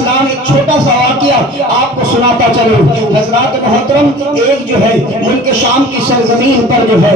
السلام ایک چھوٹا سا واقعہ آپ کو سناتا چلوں۔ حضرات محترم، ایک جو ہے ملک شام کی سرزمین پر جو ہے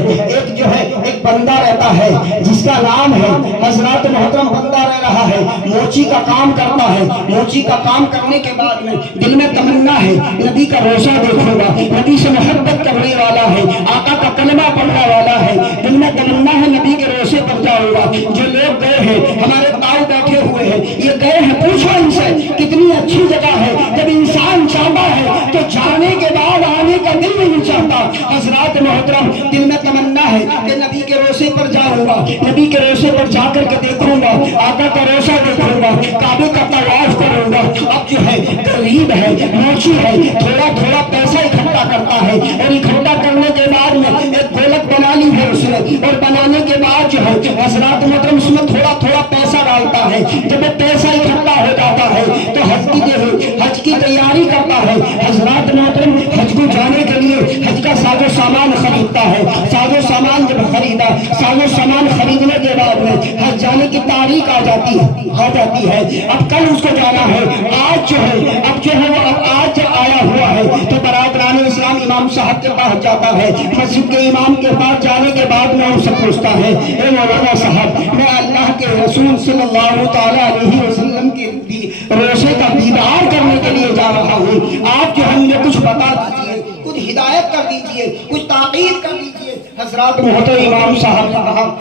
ایک بندہ رہتا ہے جس کا نام ہے، حضرات محترم بندہ رہ رہا ہے، موچی کا کام کرتا ہے۔ موچی کا کام کرنے کے بعد میں دل میں تمنا ہے نبی کا روزہ دیکھوں گا، نبی سے محبت کرنے والا ہے، آقا کا کلمہ پڑھنے والا ہے، دل میں تمنا ہے نبی کے روزے پر جاؤں گا۔ جو لوگ گئے ہیں، ہمارے تاؤ بیٹھے ہوئے ہیں، یہ گئے ہیں، پوچھو ان سے کتنی اچھی جگہ ہے۔ جب انسان چاہتا ہے تو جانے کے بعد آنے کا دل نہیں چاہتا۔ حضرات محترم، دل میں تمنا ہے کہ نبی کے روزے پر جاؤں گا، نبی کے روزے پر جا کر کے دیکھوں گا، آقا کا روزہ دیکھوں گا، کعبے کا طواف کروں گا۔ اب جو ہے غریب ہے، موچی ہے، تھوڑا تھوڑا پیسہ اکٹھا کرتا ہے، اور اکٹھا کرنے کے بعد میں ایک گولک بنا لی ہے اس نے، اور بنانے کے بعد جو ہے حضرات محترم اس میں تھوڑا تھوڑا پیسہ ڈالتا ہے۔ جب وہ پیسہ اکٹھا ہو جاتا ہے تو حج کی تیاری کرتا ہے۔ حضرات محترم، حج کو جانے کے لیے حج کا ساز و سامان خریدتا ہے۔ ساز و سامان جب خریدا، ساز و سامان خریدنے کے بعد میں حج جانے کی تاریخ آ جاتی ہے۔ اب کل اس کو جانا ہے، آج جو ہے وہ آج آیا ہوا ہے تو برادران اسلام امام صاحب کے پاس جاتا ہے۔ مسجد کے امام کے پاس جانے کے بعد میں ان سے پوچھتا ہے، اے مولانا صاحب، میں اللہ کے رسول صلی اللہ تعالیٰ علیہ وسلم کے روزے کا دیدار کرنے کے لیے جا رہا ہوں، آپ جو ہم نے کچھ بتا دیجئے، کچھ ہدایت کر دیجئے، کچھ تاکید کر دیجئے۔ حضرات محترم امام صاحب نے کہا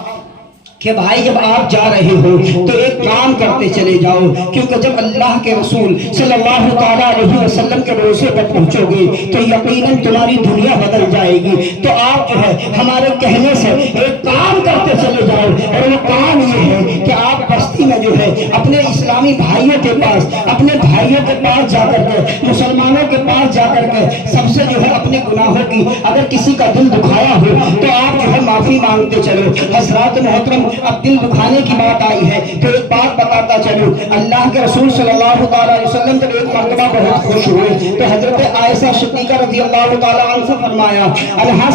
کہ بھائی جب آپ جا رہے ہو تو ایک کام کرتے چلے جاؤ، کیونکہ جب اللہ کے رسول صلی اللہ تعالیٰ علیہ وسلم کے روزے پر پہنچو گے تو یقیناً تمہاری دنیا بدل جائے گی۔ تو آپ جو ہے ہمارے کہنے سے ایک کام کرتے چلے جاؤ، اور وہ کام یہ ہے کہ آپ بستی میں جو ہے اپنے اسلامی بھائیوں کے پاس، اپنے بھائیوں کے پاس جا کر کے، مسلمانوں کے پاس جا کر کے سب سے جو ہے اپنے گناہوں کی، اگر کسی کا دل دکھایا ہو تو آپ جو ہے معافی مانگتے چلو۔ حضرات محترم، اب دل دکھانے کی بات آئی ہے تو ایک بات بتاتا چلوں۔ اللہ کے رسول صلی اللہ تعالیٰ علیہ وسلم جب ایک مرتبہ بہت خوش ہوئے تو حضرت عائشہ صدیقہ رضی اللہ تعالیٰ عنہ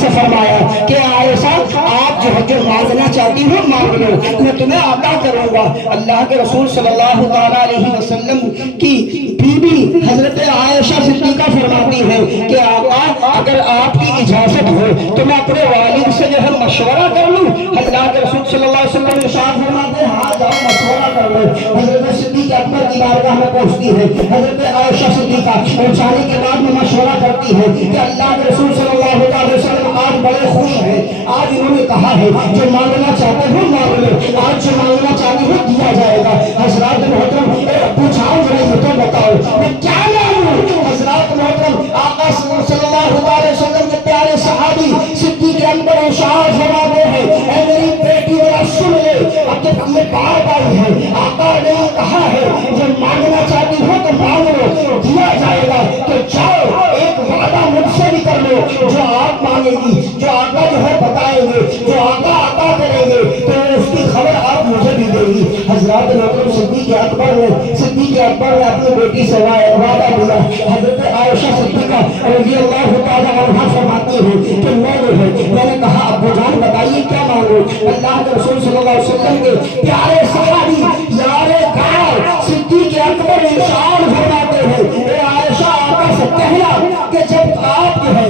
سے فرمایا کہ عائشہ، آپ جو مانگنا چاہتی ہو مانگ لو، میں تمہیں عطا کروں گا۔ اللہ کے رسول صلی اللہ تعالیٰ علیہ وسلم کی بیوی حضرت عائشہ صدیقہ فرماتی ہے کہ آقا، اگر آپ کی اجازت ہو تو میں اپنے والد سے جو ہے مشورہ کر لوں۔ اللہ کے رسول صلی اللہ علیہ وسلم ارشاد فرماتے ہیں، ہاں جاؤ مشورہ کر لو۔ حضرت صدیق اکبر کی بارگاہ میں پہنچتی ہے، حضرت عائشہ صدیقہ پہنچانے کے بعد میں مشورہ کرتی ہے کہ اللہ کے رسول صلی اللہ علیہ وسلم آج بڑے خوش ہیں، آج انہوں نے کہا ہے جو مانگنا چاہتے ہو مانگ لو، آج جو مانگنا چاہتے ہو دیا جائے گا۔ حضرات محترم، پوچھاؤ ضرور تو بتاؤ میں کیا مانگوں؟ حضرات محترم، آقا صلی اللہ علیہ وسلم کے پیارے صحابی صدیق اکبر ارشاد فرماتے ہیں، اے میری بیٹی ذرا سن لے، اب جب یہ بات آئی ہے، آقا نے کہا ہے جب مانگنا چاہتی ہو تو مانگ لو، دیا جائے گا، تو جاؤ ایک وعدہ مجھ سے بھی کر لو، جو آپ مانگے گی، جو آقا جو ہے بتائیں گے، جو آقا عطا کریں گے تو اس کی خبر آپ مجھے بھی دیں گی۔ حضرات محترم، صدیق اکبر نے اپنی بیٹی سے وعدہ دیا۔ حضرت عائشہ صدیقہ رضی اللہ تعالیٰ عنہا فرماتی ہیں کہ میں نے کہا ابو جان بتائیے کیا مانگو؟ اللہ کے رسول صلی اللہ علیہ وسلم کے پیارے صحابی یار غار صدیق اکبر ارشاد فرماتے ہیں، اے عائشہ آقا سے کہنا کہ جب آپ جو ہے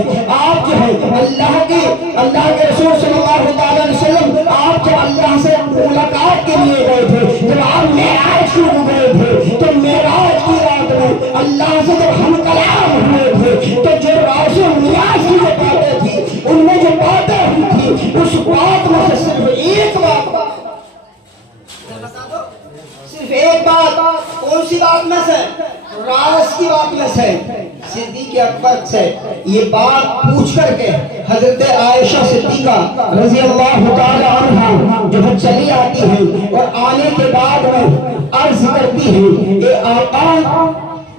اللہ کے رسول صلی اللہ علیہ وسلم آپ جب اللہ سے ملاقات کے لیے گئے تھے، جب آپ معراج کو گئے تھے تو معراج کی رات میں اللہ سے جب ہم کلام ہوئے تھے تو جو راز و نیاز کی جو باتیں تھی ان میں جو باتیں ہوئی تھی اس بات میں سے صرف ایک بات کون سی بات میں سے؟ راز کی بات میں سے صدیق اکبر سے یہ بات پوچھ کر کے حضرت عائشہ صدیقہ رضی اللہ تعالی عنہا جو چلی آتی ہے اور آنے کے بعد میں عرض کرتی ہے، اے آقا،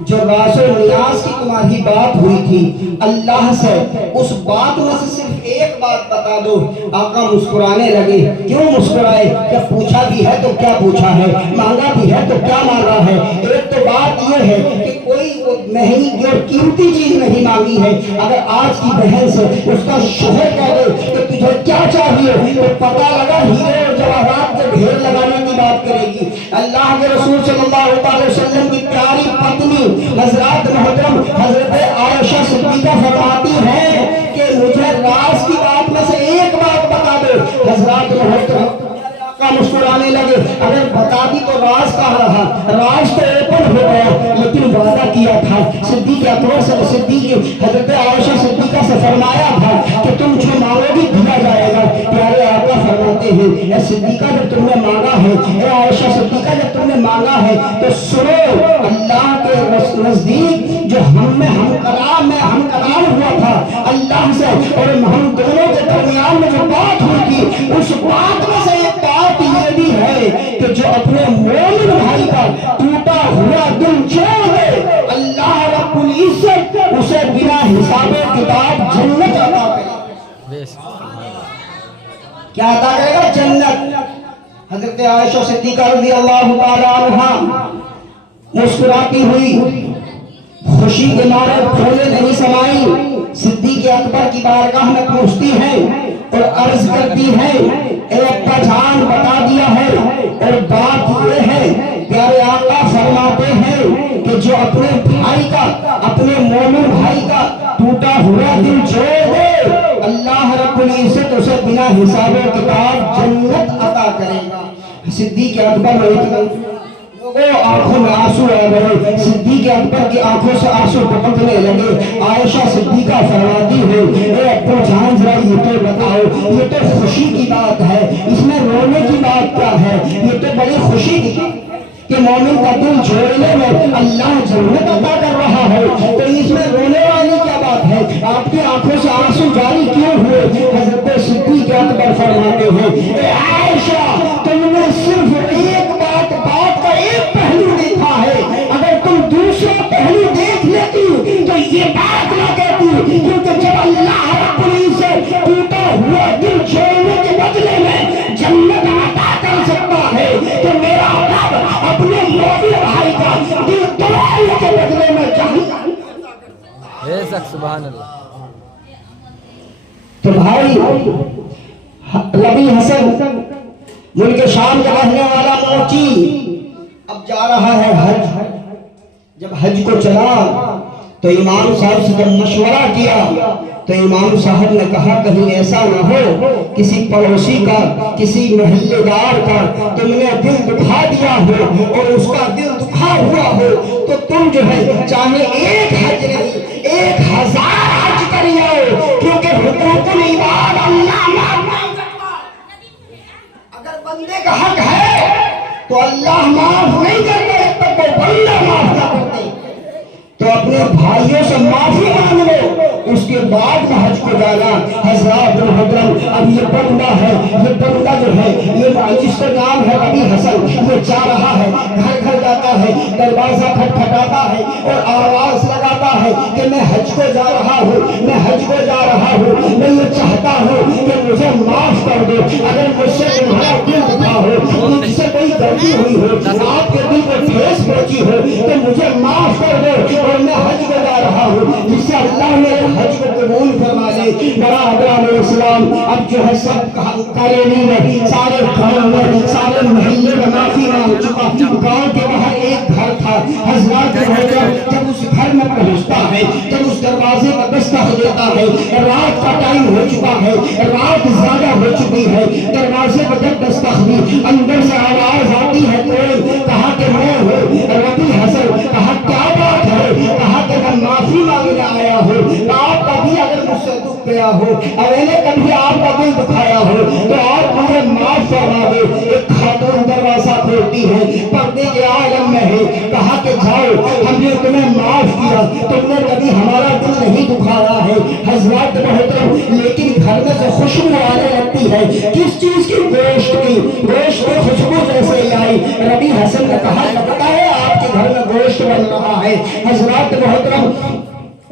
جو راز و نیاز کی تمہاری بات ہوئی تھی اللہ سے، اس بات میں سے صرف ایک بات بتا دو۔ آقا مسکرانے لگے۔ کیوں مسکرائے؟ جب پوچھا بھی ہے تو کیا پوچھا ہے، مانگا بھی ہے تو کیا مانگا ہے؟ ایک تو بات یہ ہے کہ کوئی مہنگی اور قیمتی چیز نہیں مانگی ہے۔ اگر آج کی بہن سے اس کا شوہر کہہ دے کہ تجھے کیا چاہیے تو پتہ لگا ہیرے اور جواہرات خیرات کے ڈھیر لگانے کی بات کرے گی۔ اللہ کے رسول صلی اللہ علیہ وسلم کی پیاری پتنی حضرات محترم حضرت عائشہ صدیقہ فرماتی ہیں کہ مجھے راز کی بات میں سے ایک بات بتا دو۔ حضرات محترم کا مسکرانے لگے، اگر بتا دی تو راز کہاں رہا، راز تو اوپن ہو گیا، لیکن وعدہ کیا تھا صدیق اکبر سے، صدیق حضرت عائشہ صدیقہ سے فرمایا تھا کہ تم جو مانگو گی دیا جائے گا۔ پیارے آقا فرماتے ہیں اے صدیقہ جب تم نے مانگا ہے، اے عائشہ صدیقہ جب تم نے مانگا ہے تو سنو، اللہ کے نزدیک جو ہم کلام ہوا تھا اللہ سے اور ہم دونوں کے درمیان میں جو بات ہوئی تھی، اس بات میں سے ایک بات یہ بھی ہے کہ جو اپنے مومن بھائی کا ٹوٹا ہوا دل چھوڑ دے، اللہ رب العزت اسے بنا حساب کتاب جنت عطا کرے۔ کیا عطا کرے گا؟ جنت۔ حضرت عائشہ صدیقہ رضی اللہ تعالی عنہا مسکراتی ہوئی خوشی کے مارے پھولے نہیں سمائی صدیق اکبر کی بارگاہ میں پہنچتی ہے اور عرض کرتی ہے اے ابا جان بتا دیا ہے، اور بات یہ ہے پیارے آقا فرماتے ہیں کہ جو اپنے بھائی کا، اپنے مومن بھائی کا ٹوٹا ہوا دل جوڑ دے، اللہ رب العزت اسے بنا حساب و کتاب جنت عطا کرے گا۔ صدیق اکبر آنکھوں میں آنسو آ گئے، صدیق اکبر کی آنکھوں سے آنسو ٹپکنے لگے۔ عائشہ صدیقہ فرماتی ہے اے ابو جان ذرا یہ تو بتاؤ، یہ تو خوشی کی بات ہے، اس میں رونے کی بات کیا ہے؟ یہ تو بڑی خوشی کی کہ مومن کا دل جوڑنے میں اللہ جنت عطا کر رہا ہے، تو اس میں رونے والی کیا بات ہے؟ آپ کی آنکھوں سے آنسو جاری کیوں ہوئے؟ حضرت صدیق اکبر فرماتے ہیں اے عائشہ تم نے صرف ایک بات کا ایک پہلو دیکھا ہے، اگر تم دوسرا پہلو دیکھ لیتی تو یہ بات نہ کہتی، کیونکہ جب اللہ رب العزت ٹوٹا ہوا دل چھوڑنے کے بدلے میں جنت عطا کر سکتا ہے تو میرا رب اپنے مومن بھائی کا دل توڑنے کے بدلے میں سبحان اللہ۔ تو بھائی ربی حسن ملک شام کا رہنے والا موچی اب جا رہا ہے حج۔ جب حج کو چلا تو امام صاحب سے جب مشورہ کیا تو امام صاحب نے کہا کہیں ایسا نہ ہو کسی پڑوسی کا، کسی محلے دار کا تم نے دل دکھا دیا ہو اور اس کا دل دکھا ہوا ہو تو تم جو ہے چاہے ایک حج نہیں 1000 حج کر آؤ، کیونکہ حقوق العباد اللہ معاف نہیں کرتا۔ اگر بندے کا حق ہے تو اللہ معاف نہیں کرتا جب تک وہ بندہ معاف نہ کرتے۔ تو اپنے بھائیوں سے معافی مانگ لو، اس کے بعد میں حج کو جانا۔ حضرات محترم اب یہ بندہ ہے، یہ بندہ جو ہے یہ جس کا نام ہے ربی حسن، یہ جا رہا ہے، گھر گھر جاتا ہے، دروازہ کھٹکھٹاتا ہے اور آواز لگاتا ہے کہ میں حج کو جا رہا ہوں، میں حج کو جا رہا ہوں، میں یہ چاہتا ہوں کہ مجھے معاف کر دو۔ اگر مجھ سے تمہارا دل دکھا ہو، مجھ سے کوئی غلطی ہوئی ہو، آپ کے دل کو ٹھیس پہنچی ہو تو مجھے معاف کر دو اور میں حج کو جا رہا ہوں، جس سے اللہ نے حج کو قبول فرما لے۔ بڑا ابراہیم علیہ السلام اب جو ہے سب کالونی میں، سارے گھروں میں، سارے محلے میں معافی مانگ چکا۔ گاؤں کے باہر ایک گھر تھا، حضرات جب اس گھر میں پہنچتا ہے، جب اس دروازے پر دستک دیتا ہے، رات کا ٹائم ہو چکا ہے، رات زیادہ ہو چکی ہے، دروازے پر جب دستک دی اندر سے آواز آتی ہے کوئی، کہا کہ میں ہوں ربی حسن، کہا کیا بات ہے، کہا کہ میں معافی مانگنے آیا ہوں، آپ کبھی اگر مجھ سے دکھ گیا ہو اور میں نے کبھی آپ کا دل دکھایا ہو تو آپ مجھے معاف فرما دے۔ ایک خاتون دروازہ کھولتی ہے، پردے کے عالم میں ہے، کہا کہ جاؤ ہم نے تمہیں معاف کیا، تم نے کبھی ہمارا دل نہیں دکھایا ہے۔ حضرات محترم لیکن گھر میں سے خوشبو آنے لگتی ہے، کس چیز کی؟ گوشت کی، گوشت کی خوشبو جیسے ہی آئی ربی حسن نے کہا پتہ ہے آپ کے گھر میں گوشت بن رہا ہے۔ حضرات محترم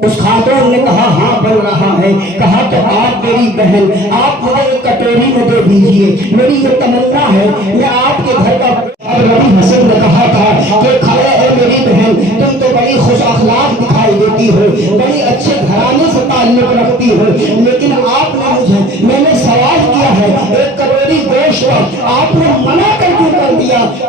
اس خاتون نے کہا ہاں بن رہا ہے، کہا تو آپ میری بہن آپ مجھے ایک کٹوری میں دے دیجئے، میری یہ تمنا ہے میں آپ کے گھر کا۔ ربی حسن نے کہا تھا کہ کھڑے ہے میری بہن تم تو بڑی خوش اخلاق دکھائی دیتی ہو، بڑی اچھے گھرانے سے تعلق رکھتی ہو، لیکن آپ نے مجھے، میں نے سوال کیا ہے ایک کٹوری گوشت آپ نے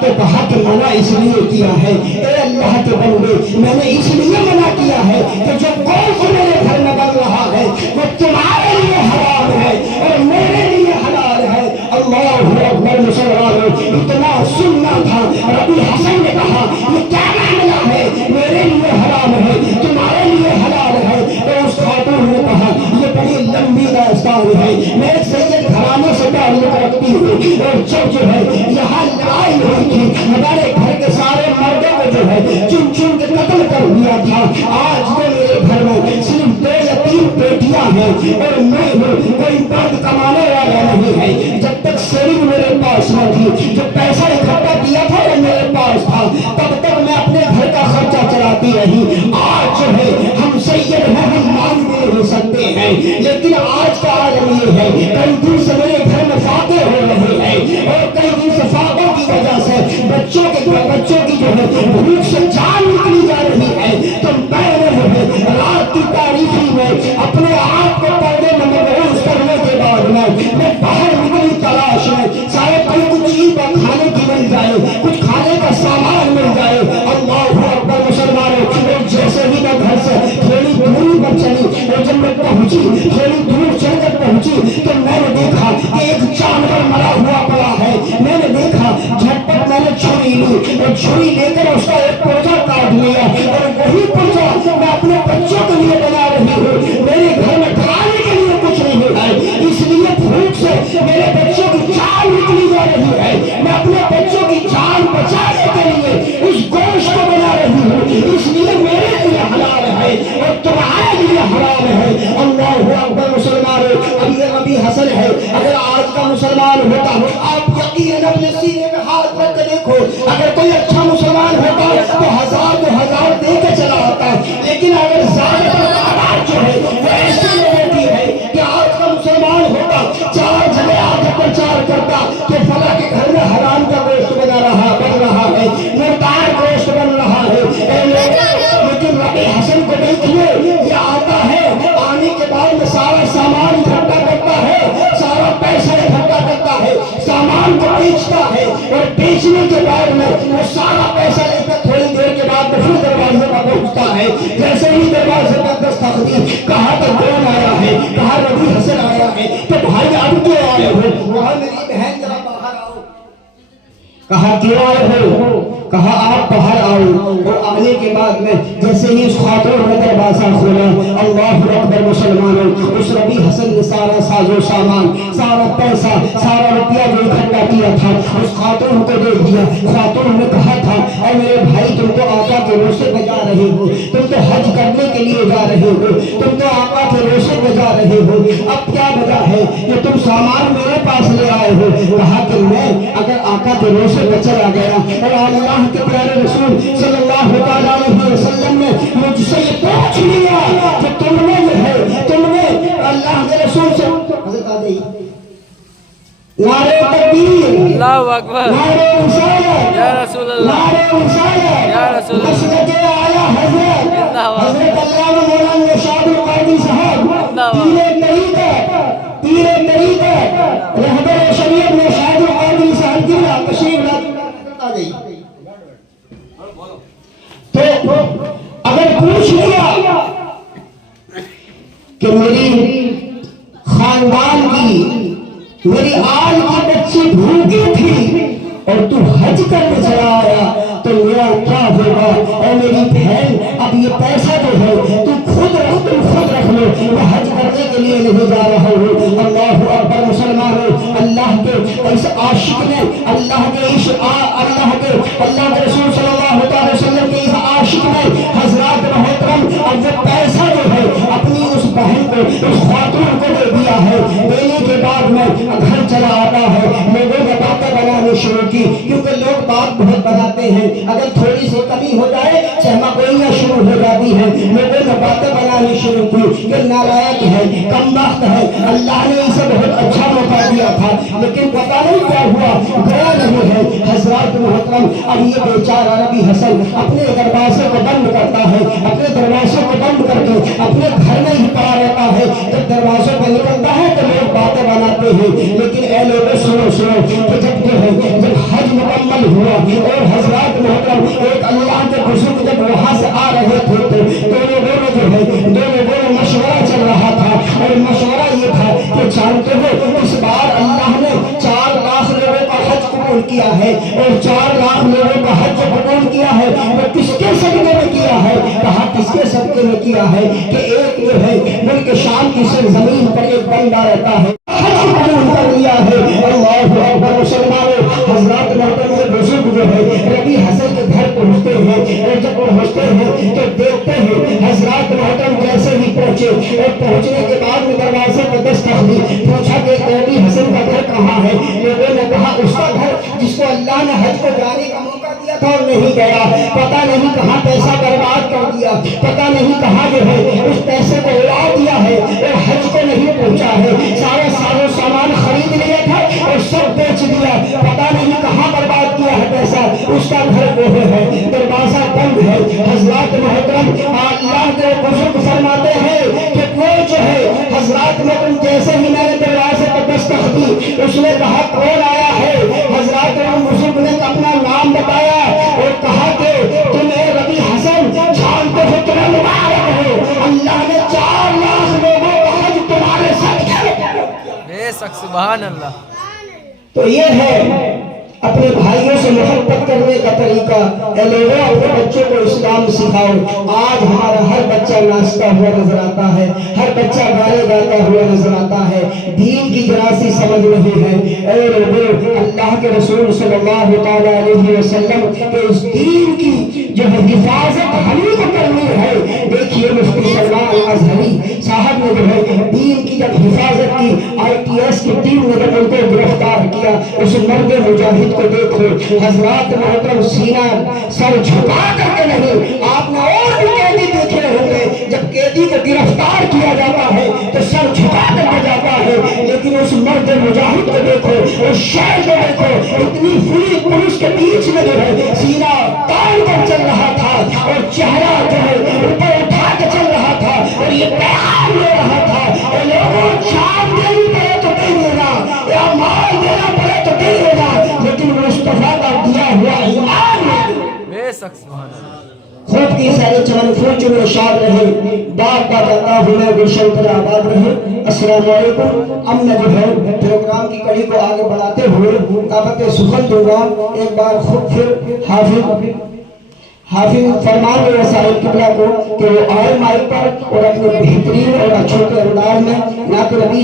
تو کہا کہ منع اس لیے کیا ہے اے اللہ کے بندے، میں نے اس لیے منع کیا ہے کہ جو گوشت میرے گھر میں بن رہا ہے وہ تمہارے لیے حرام ہے اور میرے لیے حلال ہے۔ اللہ اکبر مسلمانوں، اتنا سننا تھا۔ ربی حسن نے کہا یہ کیا معاملہ ہے، میرے لیے حرام ہے تمہارے لیے حلال ہے۔ تو اس خاتون نے کہا یہ بڑی لمبی داستان ہے، میں ایک سید گھرانے سے تعلق رکھتی ہوں اور جب جو ہے یہاں لڑائی ہوئی تھی ہمارے گھر کے سارے مردوں کو جو ہے چن چن کے قتل کر دیا تھا۔ آج تو میرے گھر میں صرف 2 یا 3 بیٹیاں ہیں اور میں ہوں، کوئی مرد کمانے والا نہیں ہے۔ جب تک سیونگ میرے پاس نہ تھی، جو پیسہ اکٹھا کیا تھا وہ میرے پاس تھا، تب تک میں اپنے گھر کا خرچہ چلاتی رہی۔ آج جو ہے ہم سید ہیں، ہم مان بھی نہیں سکتے ہیں، لیکن آج کا عالم یہ ہے کئی دن سے میرے گھر میں فاقے ہو رہے ہیں اور کئی دن سے فاقوں کی وجہ سے بچوں کی جو ہے بھوک سے جان نکلی جا رہی ہے۔ تو میں نے جو ہے رات کی تاریکی میں اپنے آپ کو پردے میں مبعوث کرنے کے بعد میں باہر نکلی تلاش میں، شاید کوئی کچھ چیز کھانے کی مل جائے، کچھ کھانے کا سامان مل جائے۔ اللہ اکبر مسلمانوں، اور جیسے ہی میں گھر سے تھوڑی دوری پر چلی اور جب میں پہنچی تھوڑی دور چل کر پہنچی تو میں نے دیکھا کہ ایک جانور مرا ہوا پڑا ہے۔ میں نے دیکھا، جھٹپٹ میں نے چھری لی اور چھری لے کر اس کا ایک پرجا کاٹ لیا اور وہی پرجا میں اپنے بچوں کے لیے بنا رہی ہوں۔ میرے گھر میں کھانے کے لیے کچھ نہیں ہے، اس لیے بھوک سے میرے بچوں کی جان نکلی جا رہی ہے۔ میں اپنے بچوں کی جان بچانے کے لیے اس گوشت کو بنا رہی ہوں، اس لیے میرے لیے حلال ہے اور تمہارے لیے حرام ہے۔ اللہ اکبر مسلمانوں، اب یہ ربی حسن ہے، اگر آج کا مسلمان ہوتا آپ یقیناً اپنے سینے میں ہاتھ رکھ کے دیکھو، اگر کوئی اچھا مسلمان ہوتا تو 1000 دے کے چلا آتا، لیکن اگر زیادہ تعداد جو ہے وہ ایسی لوگوں کی ہے کہ آج کا مسلمان ہوتا 4 جگہ آ کے پرچار کرتا کہ فلاں کے گھر میں حرام کا گوشت بن رہا ہے، مردار گوشت بن رہا ہے۔ لیکن ربی حسن کو دیکھیے، یہ آتا ہے، آنے کے بعد میں سارا سامان اکٹھا کرتا ہے، سارا پیسہ اکٹھا کرتا ہے، سامان کو بیچتا ہے اور بیچنے کے بعد میں وہ سارا پیسہ لے کر تھوڑی دیر کے بعد پھر دروازے پر پہنچتا ہے۔ جیسے ہی دروازے پر دستک دی، کہا تو کون آیا ہے، کہا ربی حسن آیا ہے۔ تو بھائی اب کیوں آئے ہو؟ کہا میری بہن ذرا باہر آؤ۔ کہا کیوں آئے ہو؟ کہا آپ باہر آؤ۔ اور آنے کے بعد میں جیسے ہی اس خاتون نے دروازہ کھولا، اللہ اکبر مسلمانوں، اس ربی حسن نے سارا ساز و سامان، سارا پیسہ، سارا روپیہ جو اکٹھا کیا تھا اس خاتون کو دے دیا۔ خاتون نے کہا تھا اے میرے بھائی، تم تو آقا کے روشے پہ جا رہے ہو، تم تو حج کرنے کے لیے جا رہے ہو، تم تو آقا کے روشے پہ جا رہے ہو، اب کیا وجہ ہے کہ تم سامان میرے پاس لے آئے ہو؟ کہا کہ میں اگر آقا کے روشے پہ چلا گیا اور اللہ کے پیارے رسول صلی اللہ علیہ وسلم نے مجھ سے یہ پوچھ لیا کہ تم نے جو ہے تم نے اللہ کے رسول سے حضرت آدھی نعرہ تکبیر، اللہ اکبر، نعرہ رسالت، یا رسول اللہ، نعرہ رسالت، یا رسول اللہ، مسجد اعلیٰ حضرت علامہ مولانا شاہ القادری صاحب، پیر طریقت رہبر شریعت میں شاہ القادری صاحب کی تشریف لائی۔ تو اگر پوچھ لیا کہ میری خاندان کی، میری آل کی بچی بھوکی تھی اور تو حج کرنے چلا آیا تو میرا کیا ہوگا؟ اے میری بہن، اب یہ پیسہ جو ہے تو خود رکھ لو، میں حج کرنے کے لیے نہیں جا رہا ہوں۔ اللہ اکبر مسلمانوں، اللہ کے اس عاشق نے اللہ کے رسول صلی اللہ علیہ وسلم کے اس عاشق نے حضرات محترم اب وہ پیسہ جو ہے اپنی اس بہن کو، اس خاتون کو دے دیا ہے۔ دینے کے بعد میں گھر چلا آتا ہے، لوگوں نے باتیں بنانی شروع کی، کیونکہ لوگ بات بہت بناتے ہیں، اگر تھوڑی سی کمی ہو جائے چہما گوئیاں شروع ہو جاتی ہیں۔ لوگوں نے باتیں بنانی شروع کی کہ نالائق ہے، کم بخت ہے، اللہ نے اسے بہت اچھا موقع دیا تھا لیکن پتہ نہیں کیا ہوا، گیا نہیں ہے۔ حضرات محترم، اب یہ بیچارہ ربی حسن اپنے دروازے کو بند کرتا ہے، اپنے دروازے کو بند کر کے اپنے گھر میں ہی پڑا رہتا ہے۔ جب دروازوں پہ نکلتا ہے تو لوگ باتیں بناتے ہیں، لیکن اے لوگوں سنو کہ جب جو ہے جب حج مکمل ہوا کیا ہے اور 4 لاکھ لوگوں کا حج قبول کیا ہے، وہ کس کے صدقے میں کیا ہے؟ کہا کس کے صدقے میں کیا ہے کہ ایک جو ہے ملک شام کی سرزمین پر ایک بندہ رہتا ہے، حج قبول کر لیا ہے۔ اللہ اکبر مسلمانوں، حضرات محترم یہ بزرگ جو ہے ربیع حسن کے گھر پہنچتے ہیں، اور جب پہنچتے ہیں تو دیکھتے ہیں حضرات محترم جیسے ہی پہنچے اور پہنچنے کے بعد میں دروازے پر دستک دی، پوچھا کہ ربیع حسن کا گھر کہاں ہے؟ لوگوں نے کہا اس کا گھر جس کو اللہ نے حج کو جانے کا موقع دیا تھا اور نہیں گیا، پتہ نہیں کہاں پیسہ برباد کر دیا، پتہ نہیں کہاں جو ہے اس پیسے کو اڑا دیا ہے اور حج کو نہیں پہنچا ہے، سارا سارا سامان خرید لیا تھا اور سب بیچ دیا، پتہ نہیں کہاں برباد کیا ہے پیسہ، اس کا گھر وہ ہے، دروازہ بند ہے۔ حضرات محترم اللہ کے بزرگ فرماتے ہیں کہ وہ جو ہے حضرات محترم جیسے ہی میں نے دروازے پر دستک دی، اس نے کہا کون آیا ہے؟ حضرات بزرگ نے اپنا نام بتایا اور کہا کہ تم ربیع حسن جانتے ہو تمہیں مبارک ہو، اللہ نے 4 لاکھ لوگوں کا حج تمہارے صدقے میں کیا۔ بے شک سبحان اللہ۔ تو یہ ہے اپنے بھائیوں سے محبت کرنے کا طریقہ۔ اے لوگوں اپنے بچوں کو اسلام سکھاؤ۔ آج ہمارا ہر بچہ ناچتا ہوا نظر آتا ہے، ہر بچہ گانے گاتا ہوا نظر آتا ہے، دین کی گراسی سمجھ نہیں ہے۔ اے لوگوں اللہ کے رسول صلی اللہ تعالیٰ علیہ وسلم کے اس دین کی جو ہے حفاظت ہمیں کو کرنی ہے۔ دیکھیے مفتی سلمان ازہری صاحب نے جو ہے دین کی جب حفاظت کی، ITS کی ٹیم نے جب ان کو گرفتار کیا، اس مرد مجاہد کو دیکھو حضرات محترم سینہ سر جھکا کر کے نہیں، آپ نے اور بھی قیدی دیکھے ہوں گے جب قیدی کو گرفتار کیا جاتا ہے تو سر جھکا کر کے جاتا ہے، لیکن اس مرد مجاہد کو دیکھو، اس شہر کو دیکھو، اتنی پوری پولیس کے بیچ میں جو ہے سینہ تان کر چل رہا تھا اور چہرہ جو ہے اوپر اٹھا کے چل رہا تھا اور یہ پیغام لے رہا تھا، اے لوگوں جان دینی پڑے تو دے دینا یا مال دینا پڑے تو دے دینا، لیکن مصطفیٰ کا دیا ہوا ایمان بے شک سبحان اللہ۔ خود کی سارے چمن پھول چمن شاد رہے، بات بات آتا ہمیں گلشن پر آباد رہے۔ السلام علیکم۔ اب میں جو ہے پروگرام کی کڑی کو آگے بڑھاتے ہوئے دعوت سخن دوں گا۔ ایک بار خود پھر حافظ فرمان دے صاحب قبلہ کو کہ وہ آئے مائک پر اور اپنے بہترین اور اچھوٹے انداز میں نعت نبی